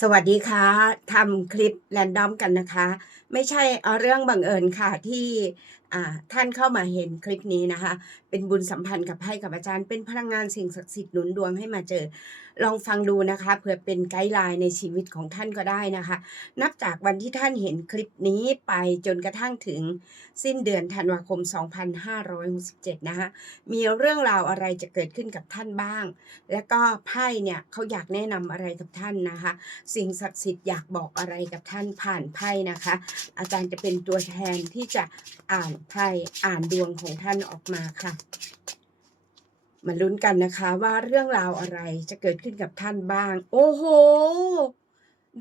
สวัสดีค่ะทำคลิปแรนดอมกันนะคะ ไม่ใช่เอาเรื่องบังเอิญค่ะที่ ท่านเข้ามาเห็นคลิปนี้นะคะ เป็นบุญสัมพันธ์กับไพ่กับอาจารย์ เป็นพลังงานสิ่งศักดิ์สิทธิ์หนุนดวงให้มาเจอ ลองฟังดูนะคะเผื่อเป็นไกด์ไลน์ในชีวิตของท่านก็ได้นะคะ นับจากวันที่ท่านเห็นคลิปนี้ไปจนกระทั่งถึงสิ้นเดือนธันวาคม 2567 นะคะ มีเรื่องราวอะไรจะเกิดขึ้นกับท่านบ้าง แล้วก็ไพ่เนี่ยเขาอยากแนะนำอะไรกับท่านนะคะ สิ่งศักดิ์สิทธิ์อยากบอกอะไรกับท่านผ่านไพ่นะคะ อาจารย์จะเป็นตัวแทนที่จะอ่านไพ่อ่านดวงของท่านออกมาค่ะ มาลุ้นกันนะคะว่าเรื่องราวอะไรจะเกิดขึ้นกับท่านบ้าง โอ้โห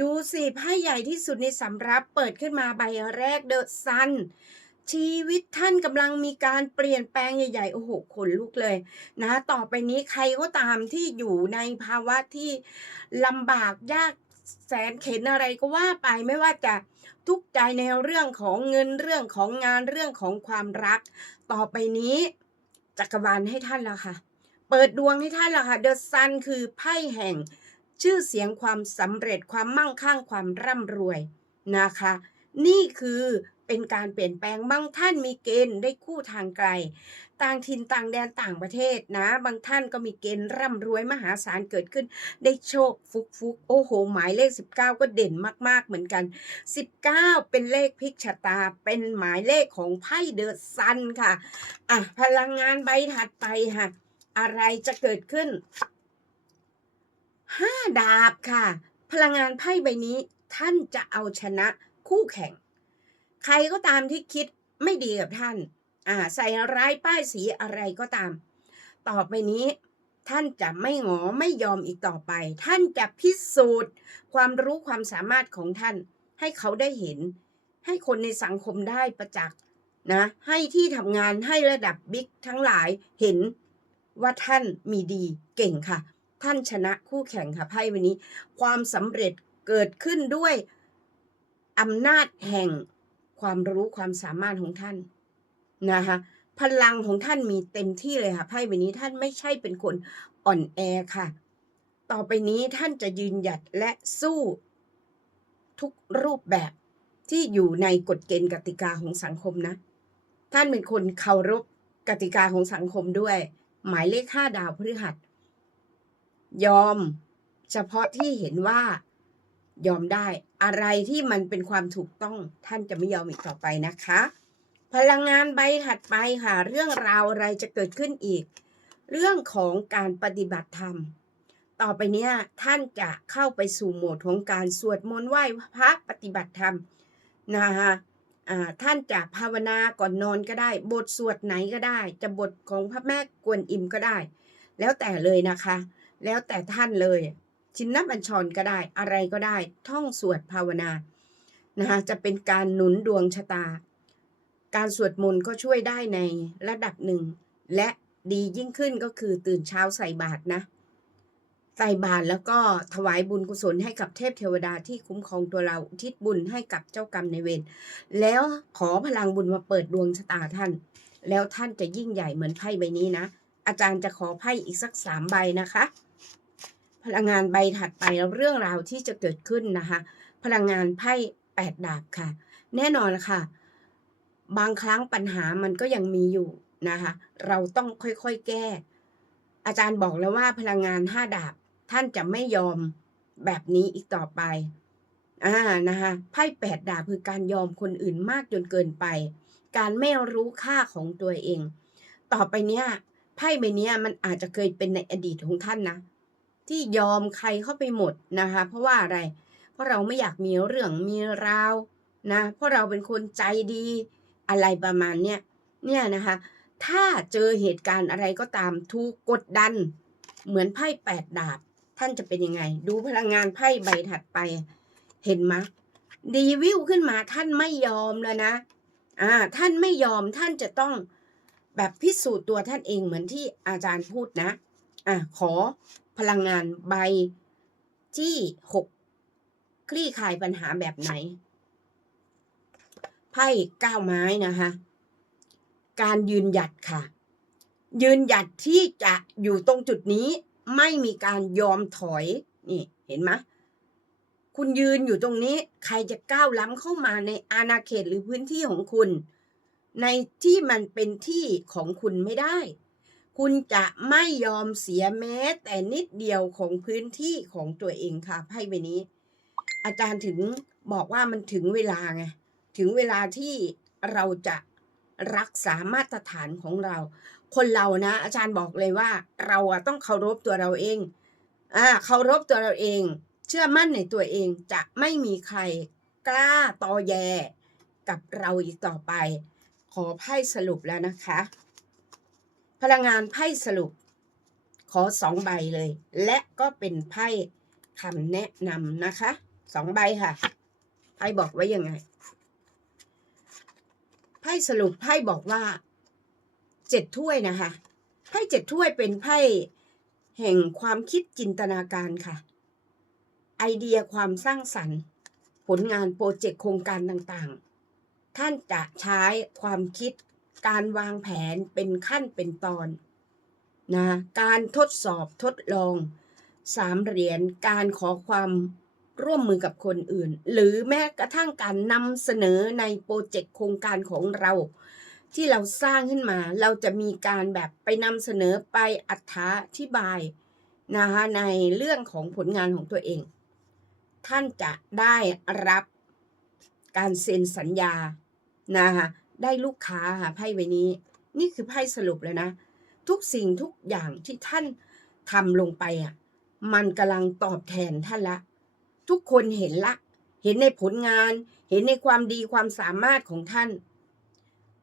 ดูสิไพ่ใหญ่ที่สุดในสำรับเปิดขึ้นมาใบแรกเดอะซันชีวิตท่านกำลังมีการเปลี่ยนแปลงใหญ่ๆ โอ้โหขนลุกเลยนะ ต่อไปนี้ใครก็ตามที่อยู่ในภาวะที่ลำบากยาก แสนเข็นอะไรก็ว่าไปไม่ว่าจะทุกข์ใจในเรื่องของเงินเรื่องของงานเรื่องของความรัก ต่อไปนี้จักรวาลให้ท่านแล้วค่ะ เปิดดวงให้ท่านแล้วค่ะเดอะซันคือไพ่แห่ง ชื่อเสียงความสำเร็จความมั่งคั่งความร่ำรวยนะคะ นี่คือเป็นการเปลี่ยนแปลงบางท่านมีเกณฑ์ได้คู่ทางไกล ต่างถิ่นต่างแดนต่างประเทศนะ บางท่านก็มีเกณฑ์ร่ำรวยมหาศาลเกิดขึ้น ได้โชคฟุกฟุกโอ้โห หมายเลข 19 ก็เด่นมาก ๆ เหมือนกัน 19 เป็นเลขพิกชะตา เป็นหมายเลขของไพ่เดอะซันค่ะ อะ พลังงานใบถัดไปค่ะ อะไรจะเกิดขึ้นห้าดาบค่ะ พลังงานไพ่ใบนี้ท่านจะเอาชนะคู่แข่ง ใครก็ตามที่คิดไม่ดีกับท่าน อ่าใส่ร้ายป้ายสีอะไรก็ตาม ต่อไปนี้ท่านจะไม่หงอไม่ยอมอีกต่อไป ท่านจะพิสูจน์ ความรู้ความสามารถของท่าน ให้เขาได้เห็น ให้คนในสังคมได้ประจักษ์นะ ให้ที่ทำงานให้ระดับบิ๊กทั้งหลายเห็นว่าท่านมีดีเก่งค่ะ ท่านชนะคู่แข่งค่ะไพ่วันนี้ ความสำเร็จเกิดขึ้นด้วยอำนาจแห่งความรู้ความสามารถของท่าน นะคะพลังของท่านมีเต็มที่เลยค่ะไพ่ใบนี้ท่านไม่ใช่เป็นคนอ่อนแอค่ะ ต่อไปนี้ท่านจะยืนหยัดและสู้ทุกรูปแบบที่อยู่ในกฎเกณฑ์กติกาของสังคมนะ ท่านเป็นคนเคารพกติกาของสังคมด้วย หมายเลขห้าดาวพฤหัส ยอมเฉพาะที่เห็นว่ายอมได้อะไรที่มันเป็นความถูกต้องท่านจะไม่ยอมอีกต่อไปนะคะ พลังงานใบถัดไปค่ะ เรื่องราวอะไรจะเกิดขึ้นอีก เรื่องของการปฏิบัติธรรม ต่อไปเนี้ยท่านจะเข้าไปสู่โหมดของการสวดมนต์ไหว้พระปฏิบัติธรรมนะคะท่านจะภาวนาก่อนนอนก็ได้ บทสวดไหนก็ได้ จะบทของพระแม่กวนอิมก็ได้ แล้วแต่เลยนะคะ แล้วแต่ท่านเลย ชินนบัญชรก็ได้อะไรก็ได้ ท่องสวดภาวนานะคะจะเป็นการหนุนดวงชะตา การสวดมนต์ก็ช่วยได้ในระดับหนึ่ง และดียิ่งขึ้นก็คือตื่นเช้าใส่บาตรนะ ใส่บาตรแล้วก็ถวายบุญกุศลให้กับเทพเทวดาที่คุ้มครองตัวเราทิศบุญให้กับเจ้ากรรมในเวรแล้วขอพลังบุญมาเปิดดวงชะตาท่าน แล้วท่านจะยิ่งใหญ่เหมือนไพ่ใบนี้นะ อาจารย์จะขอไพ่อีกสักสามใบนะคะ พลังงานใบถัดไปแล้วเรื่องราวที่จะเกิดขึ้นนะคะ พลังงานไพ่แปดดาบค่ะ แน่นอนค่ะ บางครั้งปัญหามันก็ยังมีอยู่นะคะ เราต้องค่อยๆแก้ อาจารย์บอกแล้วว่าพลังงานห้าดาบท่านจะไม่ยอมแบบนี้อีกต่อไปอ่านะคะไพ่แปดดาบคือการยอมคนอื่นมากจนเกินไป การไม่รู้ค่าของตัวเอง ต่อไปเนี้ยไพ่ใบเนี้ยมันอาจจะเคยเป็นในอดีตของท่านนะ ที่ยอมใครเข้าไปหมดนะคะ เพราะว่าอะไร เพราะเราไม่อยากมีเรื่องมีราวนะ เพราะเราเป็นคนใจดี อะไรประมาณเนี้ยเนี่ยนะคะ ถ้าเจอเหตุการณ์อะไรก็ตามถูกกดดัน เหมือนไพ่แปดดาบ ท่านจะเป็นยังไง ดูพลังงานไพ่ใบถัดไป เห็นไหมดีวิวขึ้นมาท่านไม่ยอมเลยนะอ่าท่านไม่ยอมท่านจะต้องแบบพิสูจน์ตัวท่านเองเหมือนที่อาจารย์พูดนะอะขอพลังงานใบที่หกคลี่คลายปัญหาแบบไหน ไพ่เก้าไม้นะคะการยืนหยัดค่ะ ยืนหยัดที่จะอยู่ตรงจุดนี้ไม่มีการยอมถอยนี่เห็นไหมคุณยืนอยู่ตรงนี้ ใครจะก้าวล้ำเข้ามาในอาณาเขตหรือพื้นที่ของคุณ ในที่มันเป็นที่ของคุณไม่ได้ คุณจะไม่ยอมเสียแม้ แต่นิดเดียวของพื้นที่ของตัวเองค่ะไพ่ใบนี้ อาจารย์ถึงบอกว่ามันถึงเวลาไง ถึงเวลาที่เราจะรักษามาตรฐานของเรา คนเรานะ อาจารย์บอกเลยว่า เราต้องเคารพตัวเราเองอ่าเคารพตัวเราเอง เชื่อมั่นในตัวเองจะไม่มีใครกล้าตอแยกับเราอีกต่อไป ขอไพ่สรุปแล้วนะคะ พลังงานไพ่สรุป ขอสองใบเลย และก็เป็นไพ่คำแนะนำนะคะสองใบค่ะไพ่บอกไว้ยังไง ไพ่สรุปไพ่บอกว่าเจ็ดถ้วยนะคะไพ่เจ็ดถ้วยเป็นไพ่แห่งความคิดจินตนาการค่ะ ไอเดียความสร้างสรรค์ ผลงานโปรเจกต์โครงการต่างๆ ท่านจะใช้ความคิดการวางแผนเป็นขั้นเป็นตอนนะการทดสอบทดลองสามเหรียญการขอความ ร่วมมือกับคนอื่น หรือแม้กระทั่งการนำเสนอในโปรเจกต์โครงการของเรา ที่เราสร้างขึ้นมา เราจะมีการแบบไปนำเสนอไปอัธิบายนะคะในเรื่องของผลงานของตัวเอง ท่านจะได้รับการเซ็นสัญญานะคะได้ลูกค้าค่ะไพ่ใบนี้ นี่คือไพ่สรุปเลยนะ ทุกสิ่งทุกอย่างที่ท่านทำลงไปอะมันกำลังตอบแทนท่านละ ทุกคนเห็นละ เห็นในผลงาน เห็นในความดีความสามารถของท่าน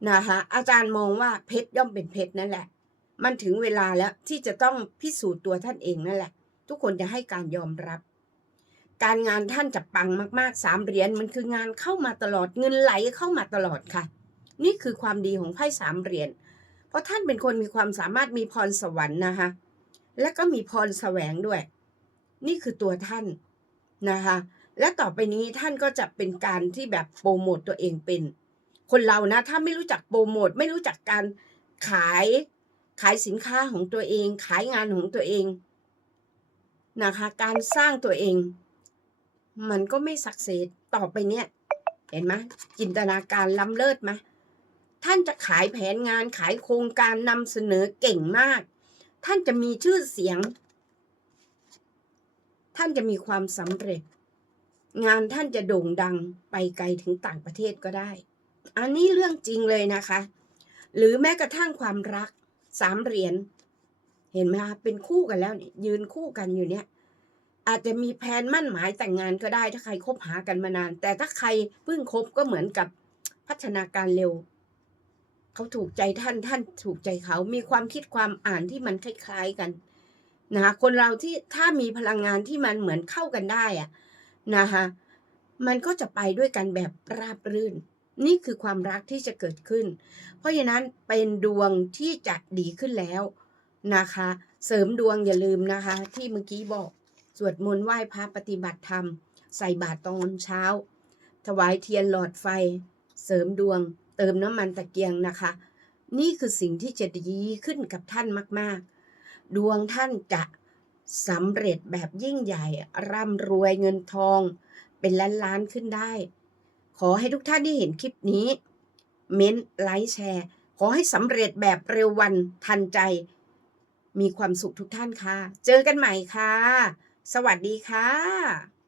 นะคะอาจารย์มองว่าเพชรย่อมเป็นเพชรนั่นแหละ มันถึงเวลาแล้วที่จะต้องพิสูจน์ตัวท่านเองนั่นแหละ ทุกคนจะให้การยอมรับ การงานท่านจะปังมากๆสามเหรียญมันคืองานเข้ามาตลอดเงินไหลเข้ามาตลอดค่ะ นี่คือความดีของไพ่สามเหรียญเพราะท่านเป็นคนมีความสามารถมีพรสวรรค์นะคะและก็มีพรแสวงด้วย นี่คือตัวท่าน นะคะ และต่อไปนี้ท่านก็จะเป็นการที่แบบโปรโมตตัวเองเป็น คนเรานะ ถ้าไม่รู้จักโปรโมทไม่รู้จักการขายขายสินค้าของตัวเอง ขายงานของตัวเองนะคะ การสร้างตัวเอง มันก็ไม่สักเซสต่อไปเนี่ย เห็นไหมจินตนาการล้ำเลิศไหมท่านจะขายแผนงานขายโครงการนำเสนอเก่งมาก ท่านจะมีชื่อเสียง ท่านจะมีความสำเร็จ งานท่านจะโด่งดังไปไกลถึงต่างประเทศก็ได้ อันนี้เรื่องจริงเลยนะคะ หรือแม้กระทั่งความรักสามเหรียญเห็นไหมคะเป็นคู่กันแล้วเนี่ยยืนคู่กันอยู่เนี่ย อาจจะมีแผนมั่นหมายแต่งงานก็ได้ถ้าใครคบหากันมานาน แต่ถ้าใครเพิ่งคบก็เหมือนกับพัฒนาการเร็วเขาถูกใจท่านท่านถูกใจเขามีความคิดความอ่านที่มันคล้ายๆกัน นะคะคนเราที่ถ้ามีพลังงานที่มันเหมือนเข้ากันได้อะนะคะมันก็จะไปด้วยกันแบบราบรื่น นี่คือความรักที่จะเกิดขึ้น เพราะฉะนั้นเป็นดวงที่จะดีขึ้นแล้วนะคะ เสริมดวงอย่าลืมนะคะ ที่เมื่อกี้บอก สวดมนต์ไหว้พระปฏิบัติธรรม ใส่บาตรตอนเช้า ถวายเทียนหลอดไฟ เสริมดวง เติมน้ำมันตะเกียงนะคะ นี่คือสิ่งที่จะดีขึ้นกับท่านมาก ๆ ดวงท่านจะสำเร็จแบบยิ่งใหญ่ ร่ำรวยเงินทอง เป็นล้านล้านขึ้นได้ ขอให้ทุกท่านที่เห็นคลิปนี้ เม้นต์ไลค์แชร์ ขอให้สำเร็จแบบเร็ววันทันใจ มีความสุขทุกท่านค่ะ เจอกันใหม่ค่ะ สวัสดีค่ะ